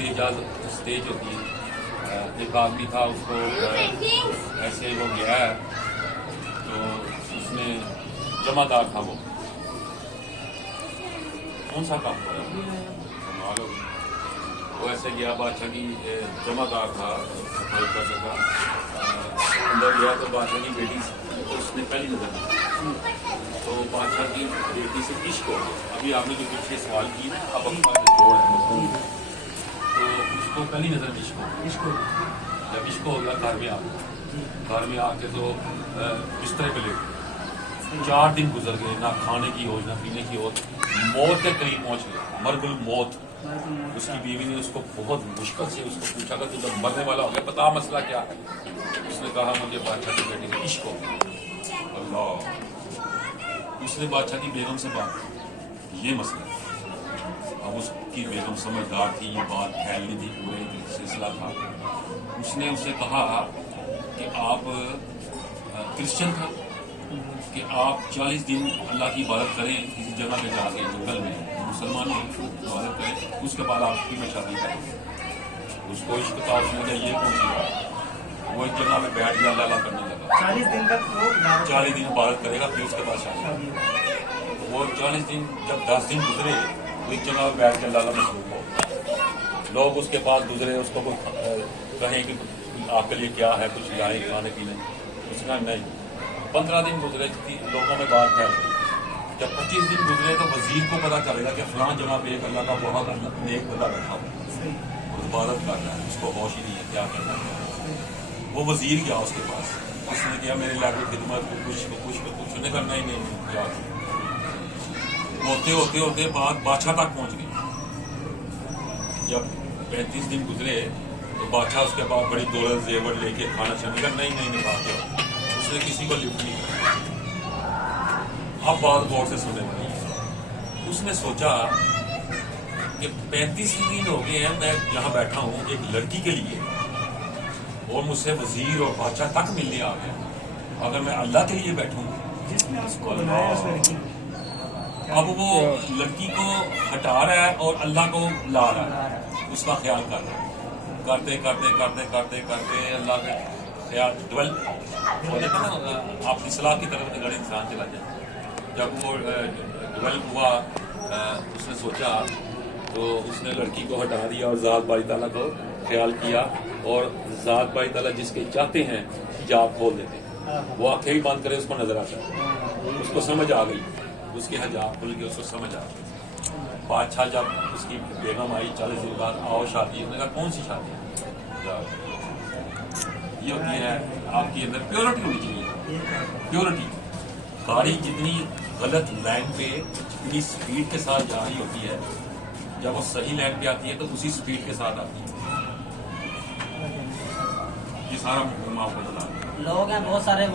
Stage ہوتی ہے. ایک آدمی تھا, اس کو ایسے وہ گیا ہے تو اس نے جمع دار تھا, وہ کون سا کام کرا, وہ ایسے گیا بادشاہ کی جمع دار تھا, صفائی کرنے کا. اندر گیا تو بادشاہ کی بیٹی اس نے پہلی نظر دی, تو بادشاہ کی بیٹی سے عشق ہو گیا. ابھی آپ نے جو پیچھے سوال کی نا, اب اپنا جوڑ ہے, تو اس کو پہلی نظر میں عشق ہو گیا. جب عشق ہو گیا گھر میں آ کے تو بسترے پہ لیٹ 4 دن گزر گئے, نہ کھانے کی ہوش نہ پینے کی ہوش, موت کے قریب پہنچ گئے, مرگ الموت. اس کی بیوی نے اس کو بہت مشکل سے اس کو پوچھا کہ تو جب مرنے والا ہو گیا بتا مسئلہ کیا ہے. اس نے کہا مجھے بادشاہ کی بیٹی سے عشق ہو گیا. اللہ, اس نے بادشاہ کی بیگم سے بات کی, یہ مسئلہ. اب اس کی بیگم سمجھدار تھی, یہ بات پھیلنی تھی, پورے سلسلہ تھا. اس نے اسے کہا کہ آپ کرسچن تھا, کہ آپ 40 دن اللہ کی عبادت کریں کسی جگہ پہ جا کے جنگل میں, مسلمان عبادت کریں, اس کے بعد آپ کی میں شادی کریں. اس کو عشق تھا, اس نے کہا یہ کون سی بات. وہ ایک جگہ پہ بیٹھ گیا, اللہ اللہ کرنے لگا. 40 دن تک وہ 40 دن عبادت کرے گا, پھر اس کے بعد شادی. وہ 40 دن جب 10 دن گزرے, ایک جگہ پہ بیٹھ کے اللہ اللہ مشغول ہو. لوگ اس کے پاس گزرے, اس کو کہیں کہ آپ کے لیے کیا ہے, کچھ لائیں کھانے پینے. اس کا نہیں. 15 دن گزرے, لوگوں میں بات پھیل گئی. جب 25 دن گزرے تو وزیر کو پتا چلے گا کہ فلاں جگہ پہ ایک اللہ کا بہت نیک بندہ بیٹھا ہوا, عبادت کر رہا ہے, اس کو ہوش ہی نہیں ہے کیا کرنا ہے. وہ وزیر گیا اس کے پاس, اس نے کیا میرے لاکھ خدمت کو کچھ نے کرنا ہی نہیں کیا. ہوتے بات بادشاہ تک پہنچ گئی. جب 35 دن گزرے تو بادشاہ اس کے بعد بڑی دولت زیور لے کے کھانا چاہنے کا نہیں کھا کے, اس نے کسی کو لفٹ نہیں کیا. اب بات غور سے سننے والی. اس نے سوچا کہ 35 دن ہو گئے ہیں میں یہاں بیٹھا ہوں ایک لڑکی کے لیے, اور مجھ سے وزیر اور بادشاہ تک ملنے آ گیا, اگر میں اللہ کے لیے بیٹھوں. جس نے اس کو بنایا اس لڑکی, اب وہ لڑکی کو ہٹا رہا ہے اور اللہ کو لا رہا ہے, اس کا خیال کر رہا ہے. کرتے اللہ کے خیال ڈیولپ ہو جاتا نا, آپ کی صلاح کی طرف اگر انسان چلا جائے. جب وہ ڈیولپ ہوا, اس نے سوچا تو اس نے لڑکی کو ہٹا دیا اور ذات باری تعالیٰ کو خیال کیا, اور ذات باری تعالیٰ جس کے چاہتے ہیں حجاب کھول دیتے ہیں. وہ آنکھیں ہی بند کرے اس کو نظر آتا ہے, اس کو سمجھ آ گئی, اس کے حجاب کھل کے اس کو سمجھ آ گئی. بادشاہ جب اس کی بیگم آئی 40 دن بعد, آؤ شادی. انہوں نے کہا کون سی شادی ہے؟ یہ ہوتی ہے آپ کے اندر پیورٹی ہونی چاہیے. پیورٹی. گاڑی جتنی غلط لائن پہ جتنی سپیڈ کے ساتھ جا رہی ہوتی ہے, جب وہ صحیح لائن پہ آتی ہے تو اسی سپیڈ کے ساتھ آتی ہے. یہ سارا معاملہ لوگ ہیں بہت سارے